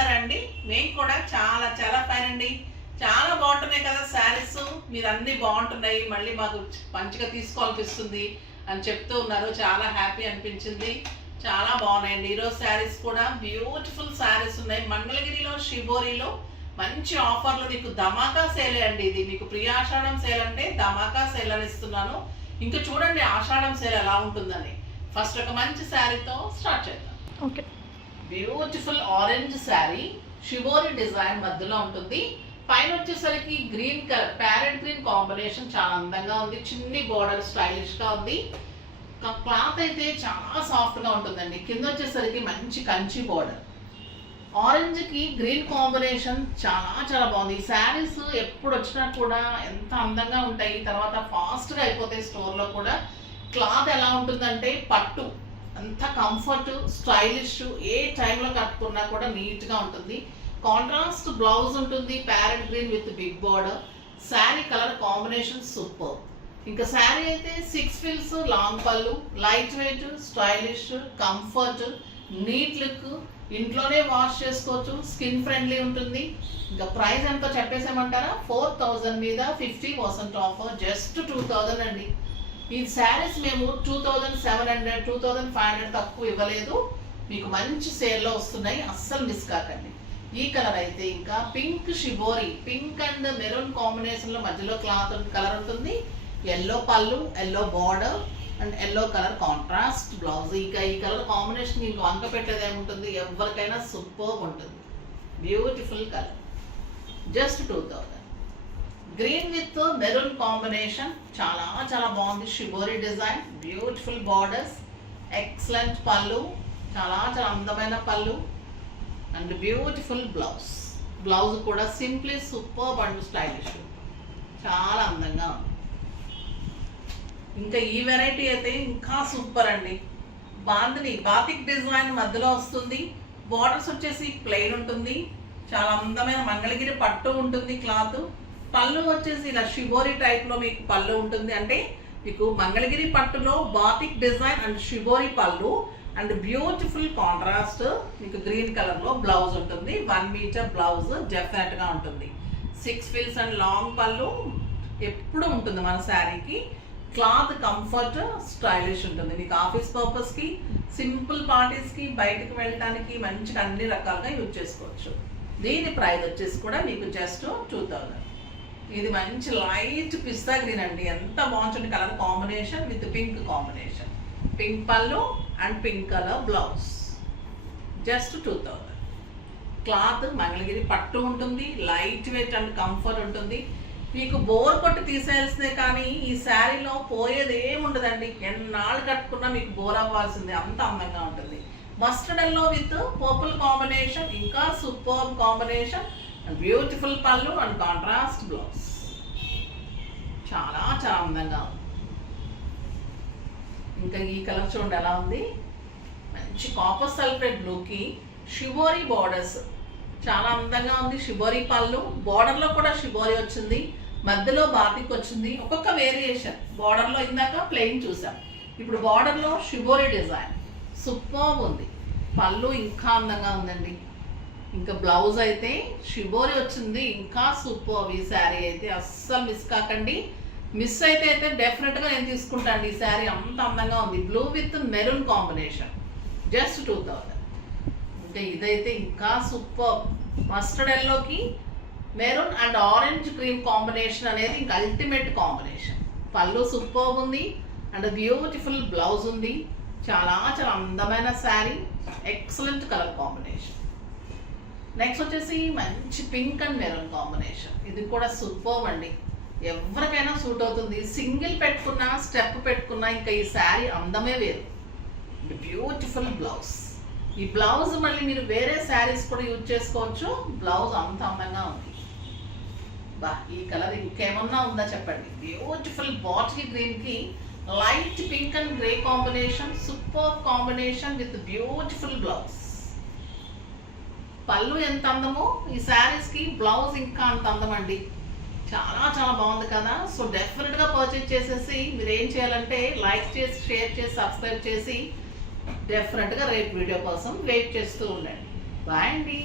బాగున్నారండి? మేము కూడా చాలా చాలా ఫైన్ అండి. చాలా బాగుంటున్నాయి కదా శారీస్. మీరు అన్ని బాగుంటున్నాయి, మళ్ళీ మాకు మంచిగా తీసుకోవాలనిపిస్తుంది అని చెప్తూ ఉన్నారు. చాలా హ్యాపీ అనిపించింది. చాలా బాగున్నాయండి. ఈరోజు శారీస్ కూడా బ్యూటిఫుల్ శారీస్ ఉన్నాయి. మంగళగిరిలో షిబోరిలో మంచి ఆఫర్లు మీకు ధమాకా సేల్ అండి. ఇది మీకు ప్రియ ఆషాఢం సేల్ అంటే ధమాకా సేల్ అని ఇస్తున్నాను. ఇంకా చూడండి ఆషాఢం సేల్ ఎలా ఉంటుందని. ఫస్ట్ ఒక మంచి శారీతో స్టార్ట్ చేద్దాం. Okay, beautiful orange sari shibori design మధ్యలో ఉంటుంది. పైన వచ్చేసరికి green colour parrot green combination చాలా అందంగా ఉంది. చిన్ని బోర్డర్ స్టైలిష్ గా ఉంది. క్లాత్ అయితే చాలా సాఫ్ట్ గా ఉంటుందండి. కింద వచ్చేసరికి మంచి కంచి బోర్డర్. ఆరెంజ్ కి గ్రీన్ కాంబినేషన్ చాలా చాలా బాగుంది. ఈ శారీస్ ఎప్పుడు వచ్చినా కూడా ఎంత అందంగా ఉంటాయి. తర్వాత ఫాస్ట్ గా అయిపోతాయి స్టోర్ లో కూడా. క్లాత్ ఎలా ఉంటుందంటే పట్టు అంత కంఫర్ట్, స్టైలిష్, ఏ టైంలో కట్టుకున్నా కూడా నీట్ గా ఉంటుంది. కాంట్రాస్ట్ బ్లౌజ్ ఉంటుంది, parrot green with big border. Sari colour combination super. ఇంకా శారీ అయితే 6 fills, long pallu, light weight, stylish, comfort, neat look. ఇంట్లోనే వాష్ చేసుకోవచ్చు, స్కిన్ ఫ్రెండ్లీ ఉంటుంది. ఇంకా ప్రైస్ ఎంతో చెప్పేసామంటారా? 4000 మీద 50% ఆఫర్, జస్ట్ 2000 అండి. ఈ శారీస్ మేము 2700, 2500 తక్కువ ఇవ్వలేదు. మీకు మంచి సేల్లో వస్తున్నాయి, అస్సలు మిస్ కాకండి. ఈ కలర్ అయితే ఇంకా pink shibori, pink and maroon combination లో మధ్యలో క్లాత్ కలర్ ఉంటుంది. ఎల్లో పళ్ళు, yellow border and yellow colour contrast blouse. ఇంకా ఈ కలర్ కాంబినేషన్ మీకు వంక పెట్టేది ఏముంటుంది, ఎవరికైనా సూపర్ ఉంటుంది. Beautiful colour, just 2000. Green with maroon combination చాలా చాలా బాగుంది. Shibori design, beautiful borders, excellent పళ్ళు, చాలా చాలా అందమైన పళ్ళు అండ్ బ్యూటిఫుల్ బ్లౌజ్. బ్లౌజ్ కూడా సింప్లీ సూపర్ అండ్ స్టైలిష్, చాలా అందంగా ఉంది. ఇంకా ఈ వెరైటీ అయితే ఇంకా సూపర్ అండి. బాందిని బాతిక్ డిజైన్ మధ్యలో వస్తుంది. బార్డర్స్ వచ్చేసి ప్లెయిన్ ఉంటుంది. చాలా అందమైన మంగళగిరి పట్టు ఉంటుంది క్లాత్. పళ్ళు వచ్చేసి ఇలా షిబోరి టైప్ లో మీకు పళ్ళు ఉంటుంది. అంటే మీకు మంగళగిరి పట్టులో బాతిక్ డిజైన్ అండ్ షిబోరి పళ్ళు అండ్ బ్యూటిఫుల్ కాంట్రాస్ట్ మీకు గ్రీన్ కలర్ లో బ్లౌజ్ ఉంటుంది. 1 మీటర్ బ్లౌజ్ డెఫినెట్ గా ఉంటుంది. 6 ఫిల్స్ అండ్ లాంగ్ పళ్ళు ఎప్పుడు ఉంటుంది మన శారీకి. క్లాత్ కంఫర్ట్, స్టైలిష్ ఉంటుంది. మీకు ఆఫీస్ పర్పస్ కి, సింపుల్ పార్టీస్ కి, బయటకు వెళ్ళడానికి మంచిగా అన్ని రకాలుగా యూజ్ చేసుకోవచ్చు. దీని ప్రైస్ వచ్చేసి కూడా మీకు జస్ట్ 2000. ఇది మంచి లైట్ పిస్తా గ్రీన్ అండి. ఎంత బాగుంటుంది colour combination with pink combination. Pink పళ్ళు and pink colour blouse, just 2000. Cloth Mangalagiri పట్టు ఉంటుంది. లైట్ వెయిట్ అండ్ కంఫర్ట్ ఉంటుంది. మీకు బోర్ కొట్టి తీసేయాల్సిందే, కానీ ఈ శారీలో పోయేది ఏముండదండి. ఎన్నాళ్ళు కట్టుకున్నా మీకు బోర్ అవ్వాల్సిందే, అంత అందంగా ఉంటుంది. Mustard yellow with purple combination, ఇంకా సూపర్ కాంబినేషన్ అండ్ బ్యూటిఫుల్ పళ్ళు అండ్ కాంట్రాస్ట్ బ్లౌజ్, చాలా చాలా అందంగా ఉంది. ఇంకా ఈ కలర్ చూడండి ఎలా ఉంది. మంచి కాపర్ సల్ఫేట్ బ్లూకి షిబోరి బార్డర్స్, చాలా అందంగా ఉంది. షిబోరి పళ్ళు, బార్డర్ లో కూడా షిబోరి వచ్చింది, మధ్యలో బాతిక్ వచ్చింది. ఒక్కొక్క వేరియేషన్. బార్డర్ లో ఇందాక ప్లెయిన్ చూసాం, ఇప్పుడు బార్డర్ లో షిబోరి డిజైన్ సూపర్ ఉంది. పళ్ళు ఇంకా అందంగా ఉందండి. ఇంకా బ్లౌజ్ అయితే షిబోరి వచ్చింది, ఇంకా సూపర్. ఈ శారీ అయితే అస్సలు మిస్ కాకండి. మిస్ అయితే డెఫినెట్ గా నేను తీసుకుంటాను. ఈ శారీ అంత అందంగా ఉంది. Blue with maroon combination, just 2000. అంటే ఇదైతే ఇంకా సూపర్. మస్టర్డ్ ఎల్లోకి maroon and orange cream combination అనేది ఇంకా అల్టిమేట్ కాంబినేషన్. పళ్ళు సూపర్ ఉంది అండ్ బ్యూటిఫుల్ బ్లౌజ్ ఉంది. చాలా చాలా అందమైన sari, excellent colour combination. Next వచ్చేసి మంచి పింక్ అండ్ మెరూన్ కాంబినేషన్. ఇది కూడా సూపర్ అండి, ఎవరికైనా సూట్ అవుతుంది. సింగిల్ పెట్టుకున్నా, స్టెప్ పెట్టుకున్నా ఇంకా ఈ శారీ అందమే వేరు. Beautiful blouse. ఈ బ్లౌజ్ మళ్ళీ మీరు వేరే శారీస్ కూడా యూజ్ చేసుకోవచ్చు. బ్లౌజ్ అంత అందంగా ఉంది. బా, ఈ కలర్ ఇంకేమన్నా ఉందా చెప్పండి. బ్యూటిఫుల్ బాటిల్ గ్రీన్ కి light pink and grey combination, super combination with beautiful blouse. పళ్ళు ఎంత అందమో ఈ శారీస్ కి బ్లౌజ్ ఇంకా అంత అందం అండి. చాలా చాలా బాగుంది కదా. సో డెఫినెట్ గా పర్చేజ్ చేసేసి మీరు ఏం చేయాలంటే లైక్ చేసి, షేర్ చేసి, సబ్స్క్రైబ్ చేసి డెఫినెట్గా రేపు వీడియో కోసం వెయిట్ చేస్తూ ఉండండి. బాయ్ అండి.